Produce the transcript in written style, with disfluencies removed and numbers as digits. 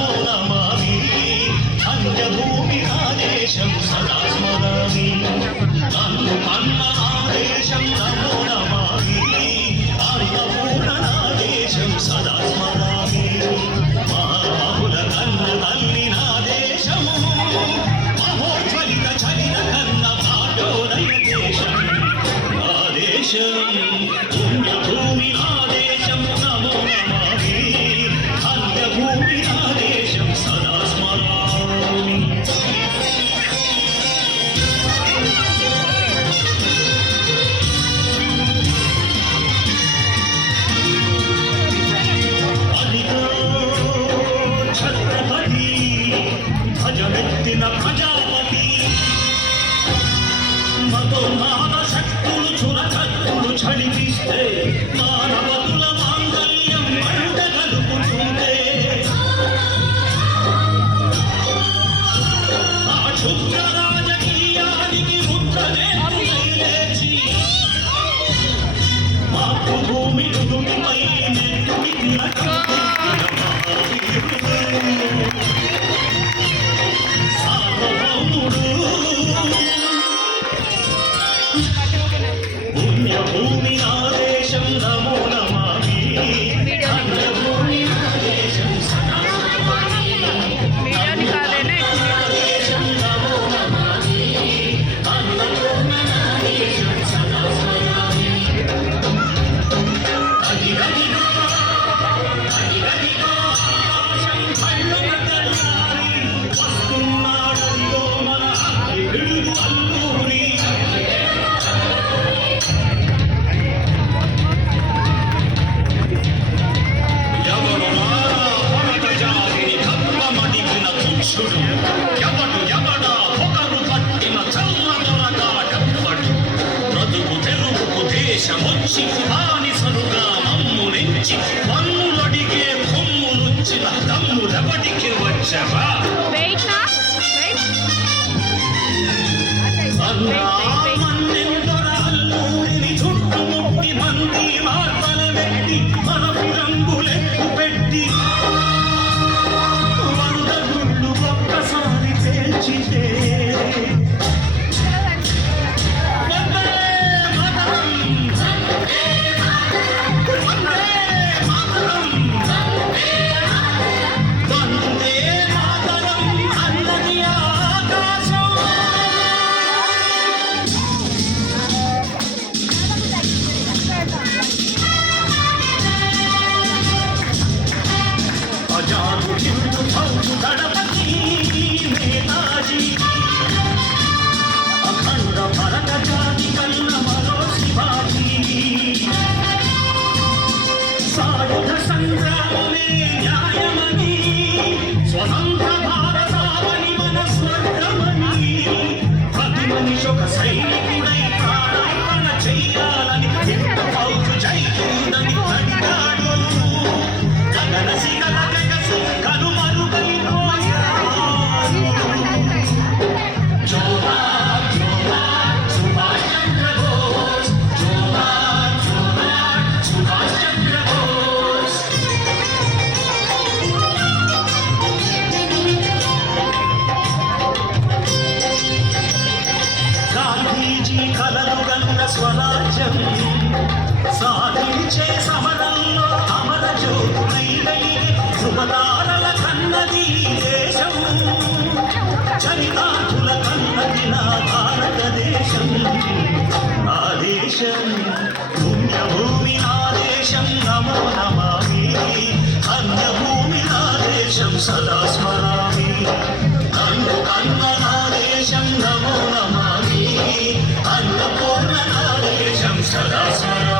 నమో నమామి అంజభూమి ఆదేశం సదా స్మరామి నన్ను కన్న ఆదేశం నమో నమామి అన్నపూర్ణనాదేశం సదా స్మరామి మహాబహుల కన్న తల్లి నాదేశము మహోజ్వలిత చలిత కన్న భాగ్యోదయ దేశం నాదేశం పుణ్యభూమి నాదేశం నమో నమామి అంత్యభూమి నాదేశం సదా స్మరామి ఛత్రపతి ధ్వజమెత్తిన ప్రజాపతి మతోన్మాద శక్తులు చురకత్తులు చలిపిస్తే మానవతుల మాంగళ్యం మంట కలుపుతుంటే ఆ క్షుద్ర రాజకీయానికి ముద్రనే లేచి మాతృభూమి దుమిపై నెట్టుడిన సార్వభౌముడు పుణ్యభూమి ఆదేశం నమో నమామి అంజభూమి ఆదేశం సదా స్మరామి ఆదేశం నమో నమామి అన్నపూర్ణనాదేశం సదా స్మరామి అదిగదిగో అదిగదిగో ఆకాశం కళ్ళున తెల్లారి వస్తున్నాడదిగో మన అగ్గిపిడుగు అల్లూరి ఎవడు ఎవడా పొగరు పట్టిన చల్లదొరగాడెవ్వడు బ్రతుకు తెరువుకు దేశమొచ్చి బానిసలుగా మమ్ము నెంచి పన్నులడిగే కొమ్ములుచ్చిన దమ్ములెవడికి వచ్చవా మన్నెందొర అల్లూరిని చుట్టుముట్టి మంది మార్తల వెట్టి మనకు రంగులెక్కు పెట్టి ఒక్కసారి పేల్చితే వందే మాతరం వందే మాతరం వందే మాతరం అన్నది ఆకాశం అజాదు హిందు ఫౌజు దళపతి నేతాజీ అఖండ భరత జాతి కన్న మరో శివాజీ సాయుధ సంగ్రామమే న్యాయమని స్వతంత్ర భారతావని మన స్వర్గమని ప్రతి మనిషి ఒక సైనికుడై ప్రాణార్పణ చెయ్యాలని హిందూ ఫౌజు జైతుందని అడిగాడు గగన శిఖర గగసి కనుమరుగైపోయాడు జోహార్ జోహార్ సుభాష్ చంద్ర బోస్ జోహార్ జోహార్ సుభాష్ చంద్ర బోస్ గాంధీజీ కలలుగన్న స్వరాజ్యం సాధించే సమరంలో అమర జ్యోతులై వెలిగే ధృవతారల కన్నది దేశం చరితార్థుల కన్నది నా భారతదేశం నా దేశం పుణ్యభూమి నా దేశం నమో నమామి అన్యభూమి నా దేశం సదా స్మరామి నన్ను కన్న నా దేశం నమో నమామి అన్నపూర్ణ నా దేశం సదా స్మరామి